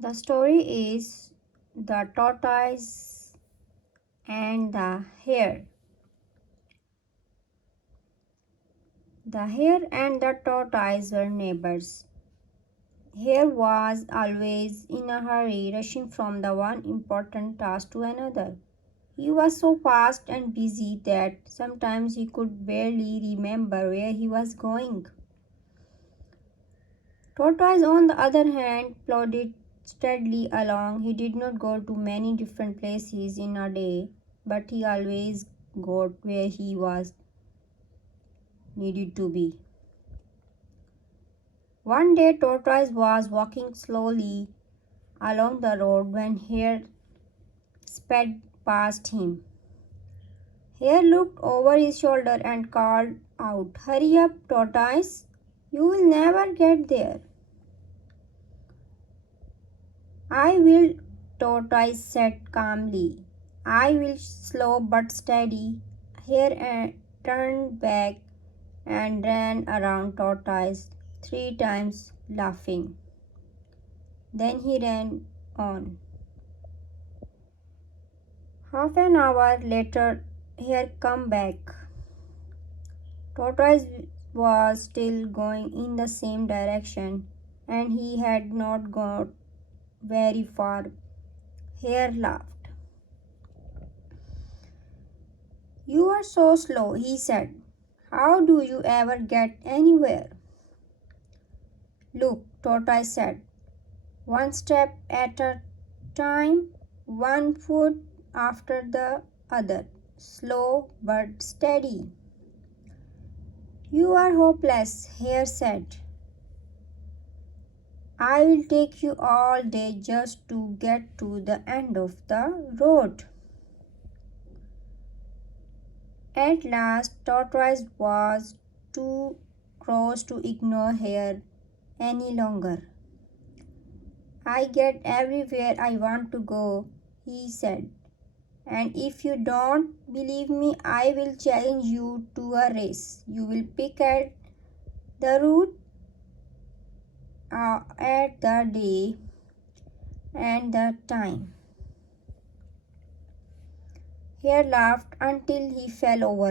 The story is the tortoise and the hare. The hare and the tortoise were neighbors. Hare was always in a hurry, rushing from the one important task to another. He was so fast and busy that sometimes he could barely remember where he was going. Tortoise, on the other hand, plodded steadily along. He did not go to many different places in a day, but he always got where he was needed to be. One day, Tortoise was walking slowly along the road when Hare sped past him. Hare looked over his shoulder and called out, "Hurry up, Tortoise! You will never get there." "I will," Tortoise said calmly. "I will slow but steady." Hare turned back and ran around Tortoise 3 times, laughing. Then he ran on. Half an hour later, Hare came back. Tortoise was still going in the same direction, and he had not got very far. Hare laughed. "You are so slow," he said. "How do you ever get anywhere?" "Look," Tortoise said, "one step at a time, one foot after the other, slow but steady." "You are hopeless," Hare said. "I will take you all day just to get to the end of the road." At last, Tortoise was too cross to ignore Hare any longer. "I get everywhere I want to go," he said, "and if you don't believe me, I will challenge you to a race. You will pick at the route, at the day and the time." Hare laughed until he fell over.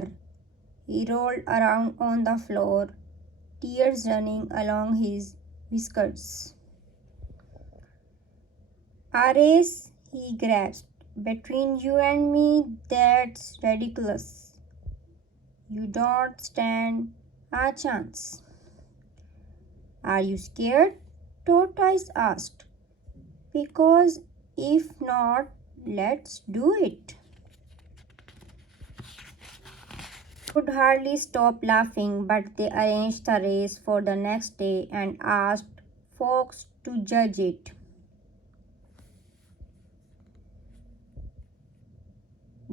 He rolled around on the floor, tears running along his whiskers. "A race," he gasped, "between you and me? That's ridiculous. You don't stand a chance." "Are you scared?" Tortoise asked. "Because if not, let's do it." Could hardly stop laughing, but they arranged the race for the next day and asked folks to judge it.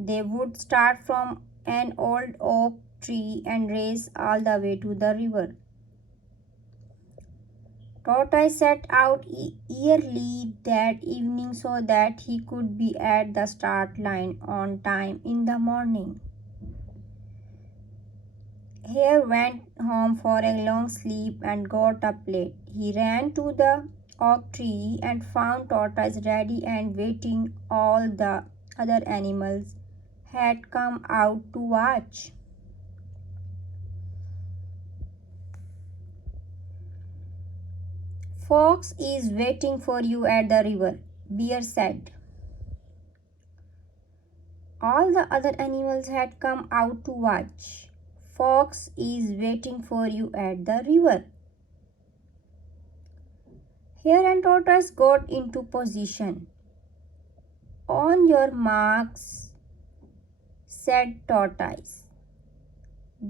They would start from an old oak tree and race all the way to the river. Tortoise set out early that evening so that he could be at the start line on time in the morning. Hare went home for a long sleep and got up late. He ran to the oak tree and found Tortoise ready and waiting. All the other animals had come out to watch. "Fox is waiting for you at the river," Bear said. All the other animals had come out to watch. "Fox is waiting for you at the river." Hare and Tortoise got into position. "On your marks," said Tortoise.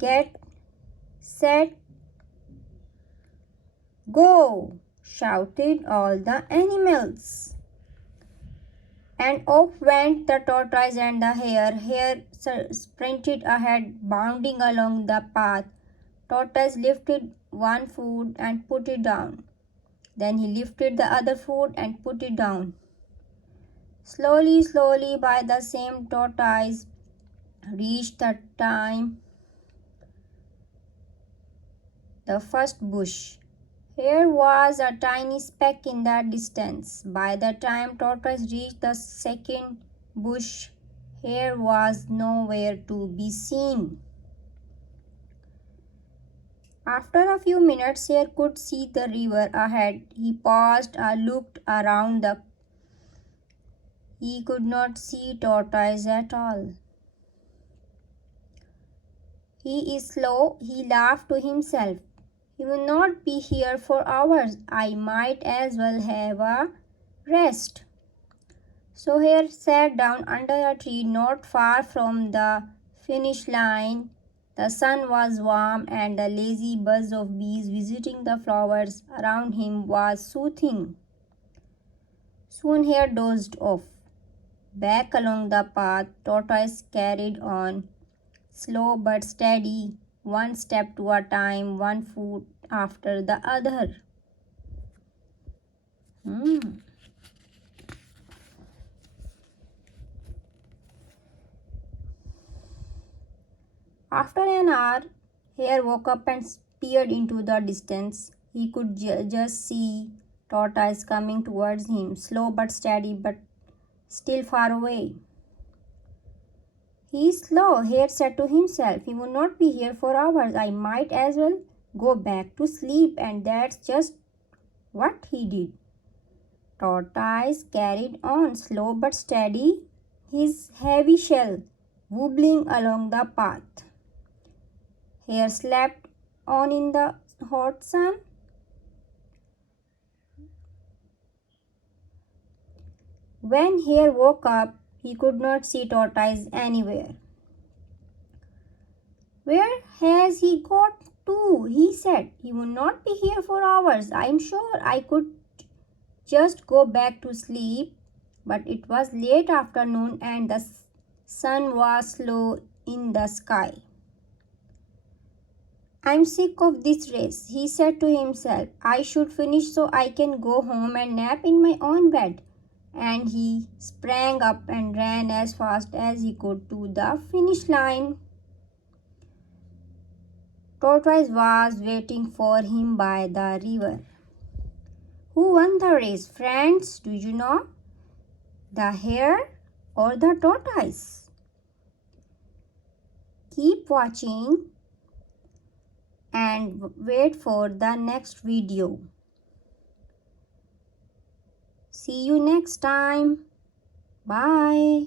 "Get set, go!" shouted all the animals. And off went the tortoise and the hare. Hare sprinted ahead, bounding along the path. Tortoise lifted one foot and put it down. Then he lifted the other foot and put it down. Slowly, slowly, by the same tortoise reached the first bush. Here was a tiny speck in the distance. By the time Tortoise reached the second bush, Hare was nowhere to be seen. After a few minutes, Hare could see the river ahead. He paused and looked around. He could not see Tortoise at all. He is slow, he laughed to himself. He will not be here for hours. I might as well have a rest. So Hare sat down under a tree not far from the finish line. The sun was warm and the lazy buzz of bees visiting the flowers around him was soothing. Soon Hare dozed off. Back along the path, Tortoise carried on, slow but steady, one step to a time, one foot after the other. After an hour, Hare woke up and peered into the distance. He could just see Tortoise coming towards him, slow but steady, but still far away. He is slow, Hare said to himself. He will not be here for hours. I might as well go back to sleep. And that's just what he did. Tortoise carried on, slow but steady, his heavy shell wobbling along the path. Hare slept on in the hot sun. When Hare woke up, he could not see Tortoise anywhere. Where has he got to? He said. He will not be here for hours. I am sure I could just go back to sleep. But it was late afternoon and the sun was low in the sky. I'm sick of this race, he said to himself. I should finish so I can go home and nap in my own bed. And he sprang up and ran as fast as he could to the finish line. Tortoise was waiting for him by the river. Who won the race, friends? Do you know? The hare or the tortoise? Keep watching and wait for the next video. See you next time. Bye.